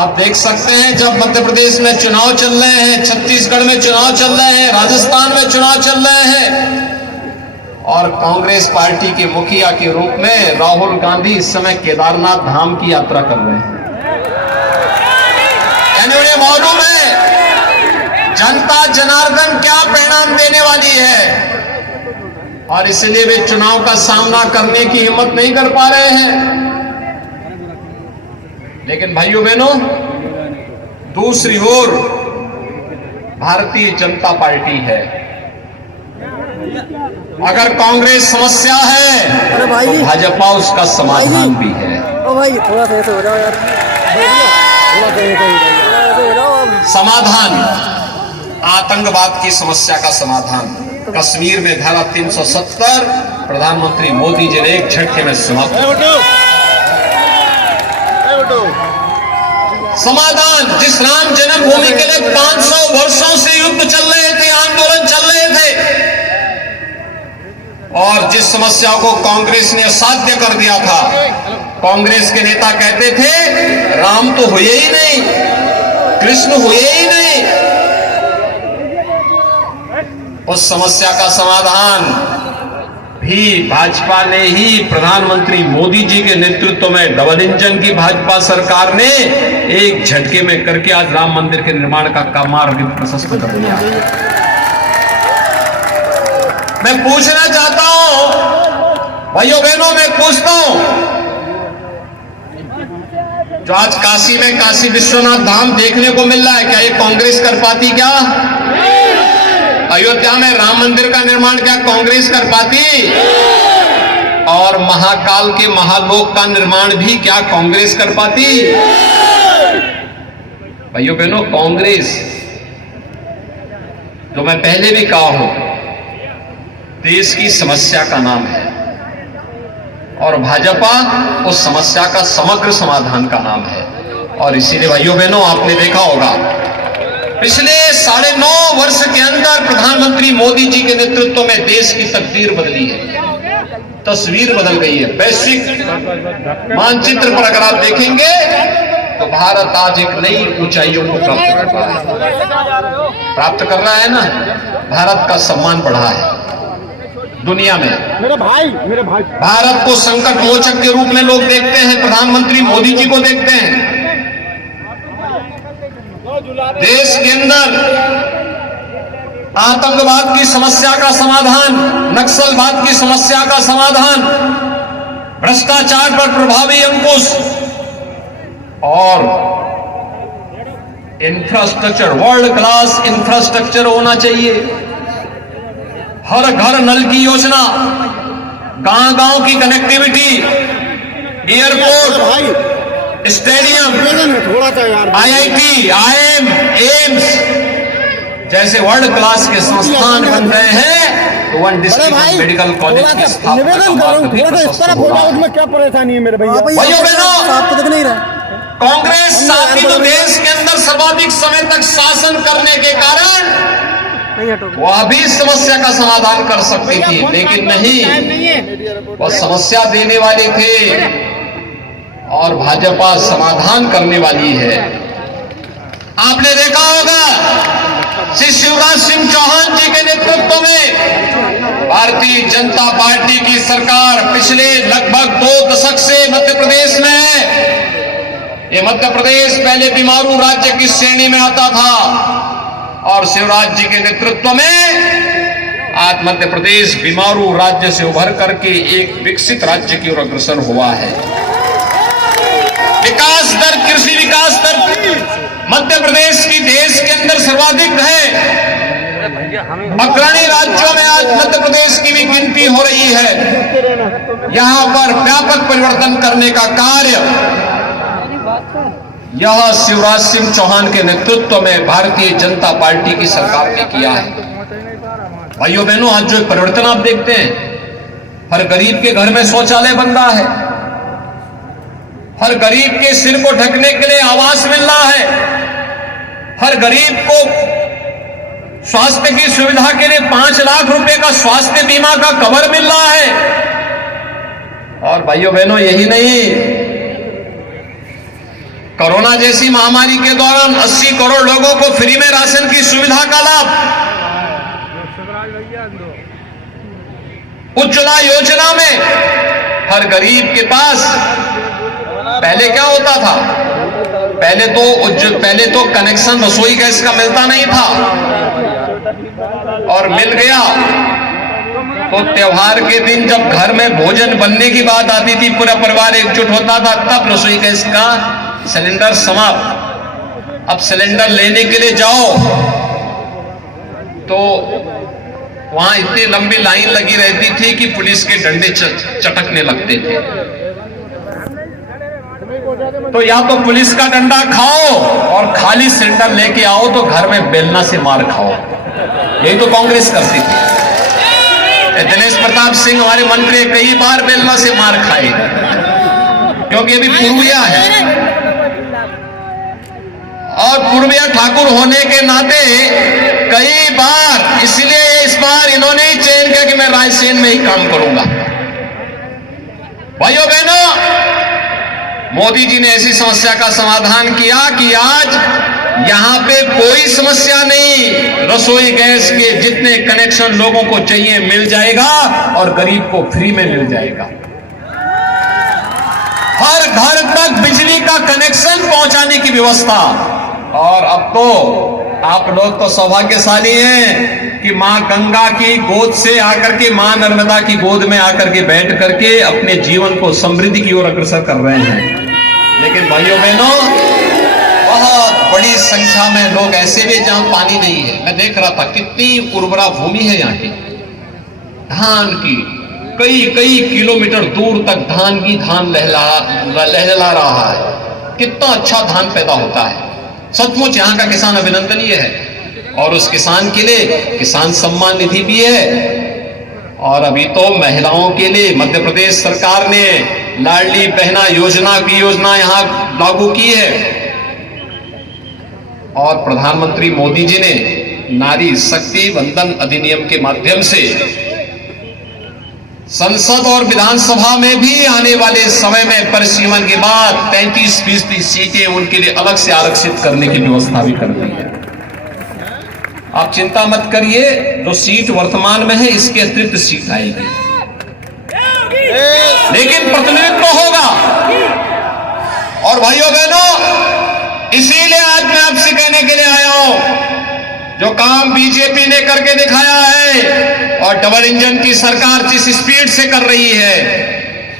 आप देख सकते हैं जब मध्य प्रदेश में चुनाव चल रहे हैं, छत्तीसगढ़ में चुनाव चल रहे हैं, राजस्थान में चुनाव चल रहे हैं और कांग्रेस पार्टी के मुखिया के रूप में राहुल गांधी इस समय केदारनाथ धाम की यात्रा कर रहे हैं। यानी उन्हें मालूम है जनता जनार्दन क्या परिणाम देने वाली है और इसलिए वे चुनाव का सामना करने की हिम्मत नहीं कर पा रहे हैं। लेकिन भाइयों बहनों, दूसरी ओर भारतीय जनता पार्टी है। अगर कांग्रेस समस्या है तो भाजपा उसका समाधान भी है। थोड़ा सा ऐसे हो जाओ यार, समाधान आतंकवाद की समस्या का समाधान कश्मीर में धारा 370 प्रधानमंत्री मोदी जी ने एक झटके में समाप्त। समाधान जिस राम जन्मभूमि के लिए 500 वर्षों से युद्ध चल रहे थे, आंदोलन चल रहे थे और जिस समस्या को कांग्रेस ने असाध्य कर दिया था। कांग्रेस के नेता कहते थे राम तो हुए ही नहीं, कृष्ण हुए ही नहीं। उस समस्या का समाधान भी भाजपा ने ही, प्रधानमंत्री मोदी जी के नेतृत्व में डबल इंजन की भाजपा सरकार ने एक झटके में करके आज राम मंदिर के निर्माण का मार्ग प्रशस्त कर दिया। मैं पूछना चाहता हूं भाइयों बहनों, मैं पूछता हूं, जो आज काशी में काशी विश्वनाथ धाम देखने को मिल रहा है, क्या ये कांग्रेस कर पाती? क्या अयोध्या में राम मंदिर का निर्माण क्या कांग्रेस कर पाती? और महाकाल के महालोक का निर्माण भी क्या कांग्रेस कर पाती? भाइयों बहनों, कांग्रेस, जो मैं पहले भी कहा हूं, देश की समस्या का नाम है और भाजपा उस समस्या का समग्र समाधान का नाम है। और इसीलिए भाइयों बहनों, आपने देखा होगा पिछले 9.5 वर्ष के अंदर प्रधानमंत्री मोदी जी के नेतृत्व में देश की तकदीर बदली है, तस्वीर बदल गई है। वैश्विक मानचित्र पर अगर आप देखेंगे तो भारत आज एक नई ऊंचाइयों को प्राप्त कर रहा है ना। भारत का सम्मान बढ़ा है दुनिया में। मेरे भाई भारत को संकट मोचक के रूप में लोग देखते हैं, प्रधानमंत्री मोदी जी को देखते हैं। देश के अंदर आतंकवाद की समस्या का समाधान, नक्सलवाद की समस्या का समाधान, भ्रष्टाचार पर प्रभावी अंकुश और इंफ्रास्ट्रक्चर, वर्ल्ड क्लास इंफ्रास्ट्रक्चर होना चाहिए। हर घर नल की योजना, गांव-गांव की connectivity, airport, stadium, IIT, IIM, AIIMS जैसे वर्ल्ड क्लास के संस्थान बन रहे हैं तो वन डिस्ट्रिक्ट मेडिकल कॉलेज की स्थापना में क्या परेशानी है मेरे भैया? कांग्रेस साथी तो देश के अंदर सर्वाधिक समय तक शासन करने के कारण वह भी समस्या का समाधान कर सकती थी, लेकिन नहीं, वह समस्या देने वाले थे और भाजपा समाधान करने वाली है। आपने देखा होगा श्री शिवराज सिंह चौहान जी के नेतृत्व में भारतीय जनता पार्टी की सरकार पिछले लगभग 2 दशक से मध्य प्रदेश में है। ये मध्य प्रदेश पहले बीमारू राज्य की श्रेणी में आता था और शिवराज जी के नेतृत्व में आज मध्य प्रदेश बीमारू राज्य से उभर करके एक विकसित राज्य की ओर अग्रसर हुआ है। विकास दर, कृषि विकास दर मध्य प्रदेश की देश के अंदर सर्वाधिक है। अग्रणी राज्यों में आज मध्य प्रदेश की भी गिनती हो रही है। यहां पर व्यापक परिवर्तन करने का कार्य यह शिवराज सिंह चौहान के नेतृत्व में भारतीय जनता पार्टी की सरकार ने किया है। भाइयों बहनों, आज जो परिवर्तन आप देखते हैं, हर गरीब के घर में शौचालय बन रहा है, हर गरीब के सिर को ढकने के लिए आवास मिल रहा है, हर गरीब को स्वास्थ्य की सुविधा के लिए 5 लाख रुपए का स्वास्थ्य बीमा का कवर मिल रहा है। और भाइयों बहनों, यही नहीं, कोरोना जैसी महामारी के दौरान 80 करोड़ लोगों को फ्री में राशन की सुविधा का लाभ, उज्ज्वला योजना में हर गरीब के पास, पहले क्या होता था, पहले तो कनेक्शन रसोई गैस का मिलता नहीं था, और मिल गया तो त्योहार के दिन जब घर में भोजन बनने की बात आती थी, पूरा परिवार एकजुट होता था, तब रसोई गैस का सिलेंडर समाप्त। अब सिलेंडर लेने के लिए जाओ तो वहां इतनी लंबी लाइन लगी रहती थी कि पुलिस के डंडे चटकने लगते थे। तो या तो पुलिस का डंडा खाओ और खाली सिलेंडर लेके आओ तो घर में बेलना से मार खाओ। यही तो कांग्रेस करती थी। दिनेश प्रताप सिंह हमारे मंत्री कई बार बेलना से मार खाए, क्योंकि अभी पूर्विया है और पूर्विया ठाकुर होने के नाते कई बार, इसलिए इस बार इन्होंने ही चयन किया कि मैं रायसेन में ही काम करूंगा। भाइयों बहनों, मोदी जी ने ऐसी समस्या का समाधान किया कि आज यहां पे कोई समस्या नहीं, रसोई गैस के जितने कनेक्शन लोगों को चाहिए मिल जाएगा और गरीब को फ्री में मिल जाएगा। हर घर तक बिजली का कनेक्शन पहुंचाने की व्यवस्था। और अब तो आप लोग तो सौभाग्यशाली हैं कि मां गंगा की गोद से आकर के, मां नर्मदा की गोद में आकर के बैठ करके अपने जीवन को समृद्धि की ओर अग्रसर कर रहे हैं। लेकिन भाइयों बहनों, बहुत बड़ी संख्या में लोग ऐसे भी जहां पानी नहीं है। मैं देख रहा था कितनी उर्वरा भूमि है यहाँ की, धान की, कई किलोमीटर दूर तक धान लहला रहा है। कितना अच्छा धान पैदा होता है। सचमुच यहाँ का किसान अभिनंदनीय है। और उस किसान के लिए किसान सम्मान निधि भी है। और अभी तो महिलाओं के लिए मध्य प्रदेश सरकार ने लाडली बहना योजना की योजना यहां लागू की है। और प्रधानमंत्री मोदी जी ने नारी शक्ति वंदन अधिनियम के माध्यम से संसद और विधानसभा में भी आने वाले समय में परिसीमन के बाद 33% सीटें उनके लिए अलग से आरक्षित करने की व्यवस्था भी कर दी है। आप चिंता मत करिए, जो सीट वर्तमान में है इसके अतिरिक्त सीट आएगी, लेकिन प्रतिनिधित्व होगा। और भाइयों बहनों, इसीलिए आज मैं आपसे कहने के लिए आया हूं, जो काम बीजेपी ने करके दिखाया है और डबल इंजन की सरकार जिस स्पीड से कर रही है,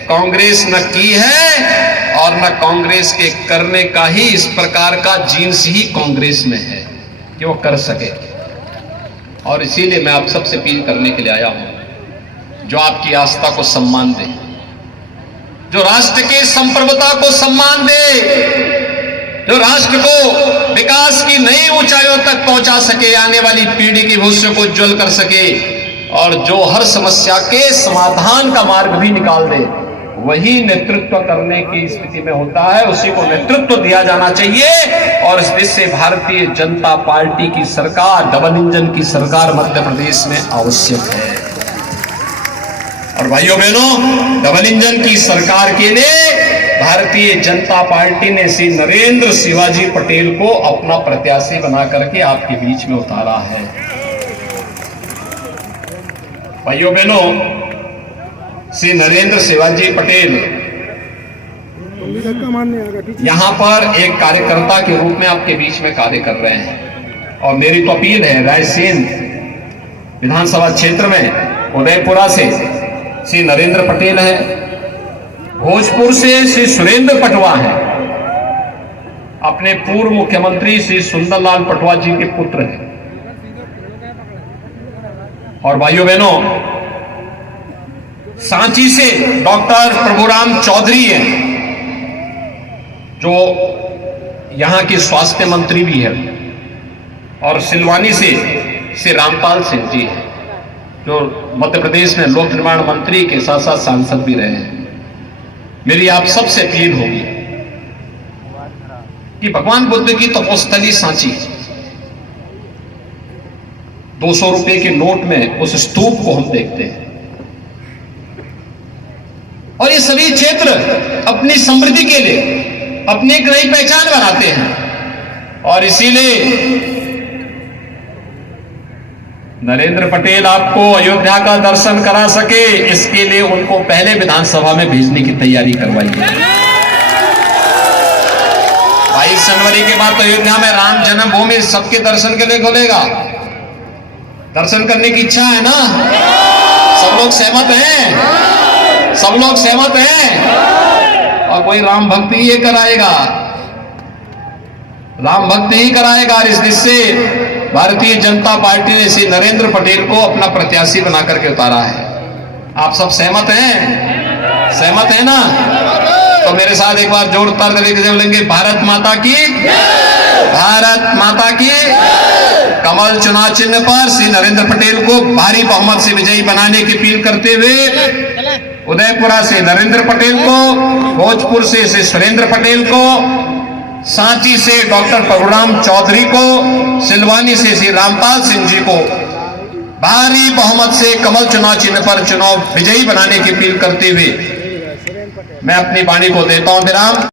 कांग्रेस न की है और न कांग्रेस के करने का ही इस प्रकार का जीन्स ही कांग्रेस में है कि वो कर सके। और इसीलिए मैं आप सबसे अपील करने के लिए आया हूं, जो आपकी आस्था को सम्मान दे, जो राष्ट्र की संप्रभुता को सम्मान दे, जो राष्ट्र को विकास की नई ऊंचाइयों तक पहुंचा सके, आने वाली पीढ़ी के भविष्य को उज्जवल कर सके, और जो हर समस्या के समाधान का मार्ग भी निकाल दे, वही नेतृत्व करने की स्थिति में होता है, उसी को नेतृत्व दिया जाना चाहिए। और इस देश से भारतीय जनता पार्टी की सरकार, डबल इंजन की सरकार मध्य प्रदेश में आवश्यक है। और भाइयों बहनों, डबल इंजन की सरकार के लिए भारतीय जनता पार्टी ने श्री नरेंद्र शिवाजी पटेल को अपना प्रत्याशी बना करके आपके बीच में उतारा है। भाइयों बहनों, श्री नरेंद्र शिवाजी पटेल यहां पर एक कार्यकर्ता के रूप में आपके बीच में कार्य कर रहे हैं। और मेरी तो अपील है, रायसेन विधानसभा क्षेत्र में उदयपुरा से श्री नरेंद्र पटेल है, भोजपुर से श्री सुरेंद्र पटवा है, अपने पूर्व मुख्यमंत्री श्री सुंदरलाल पटवा जी के पुत्र हैं। और भाइयों बहनों, सांची से डॉक्टर प्रभुराम चौधरी हैं, जो यहां के स्वास्थ्य मंत्री भी है। और सिलवानी से श्री रामपाल सिंह जी हैं, जो मध्य प्रदेश में लोक निर्माण मंत्री के साथ साथ सांसद भी रहे हैं। मेरी आप सबसे अपील होगी कि भगवान बुद्ध की तपोस्थली सांची, 200 रुपए के नोट में उस स्तूप को हम देखते हैं। और ये सभी क्षेत्र अपनी समृद्धि के लिए, अपनी एक नई पहचान बनाते हैं। और इसीलिए नरेंद्र पटेल आपको अयोध्या का दर्शन करा सके, इसके लिए उनको पहले विधानसभा में भेजने की तैयारी करवाई है। 22 जनवरी के बाद तो अयोध्या में राम जन्मभूमि सबके दर्शन के लिए खोलेगा। दर्शन करने की इच्छा है ना? सब लोग सहमत हैं? सब लोग सहमत हैं? और कोई राम भक्ति ये कराएगा, राम भक्ति ही कराएगा। और इस से भारतीय जनता पार्टी ने श्री नरेंद्र पटेल को अपना प्रत्याशी बना करके उतारा है। आप सब सहमत हैं? सहमत है ना? तो मेरे साथ एक बार जोरदार तरीके से बोलेंगे, भारत माता की, भारत माता की। कमल चुनाव चिन्ह पर श्री नरेंद्र पटेल को भारी बहुमत से विजयी बनाने की अपील करते हुए उदयपुरा से नरेंद्र पटेल को, भोजपुर से श्री सुरेंद्र पटेल को, सांची से डॉक्टर प्रभुराम चौधरी को, सिलवानी से श्री रामपाल सिंह जी को भारी बहुमत से कमल चुनाव चिन्ह पर चुनाव विजयी बनाने की अपील करते हुए मैं अपनी वाणी को देता हूं विराम।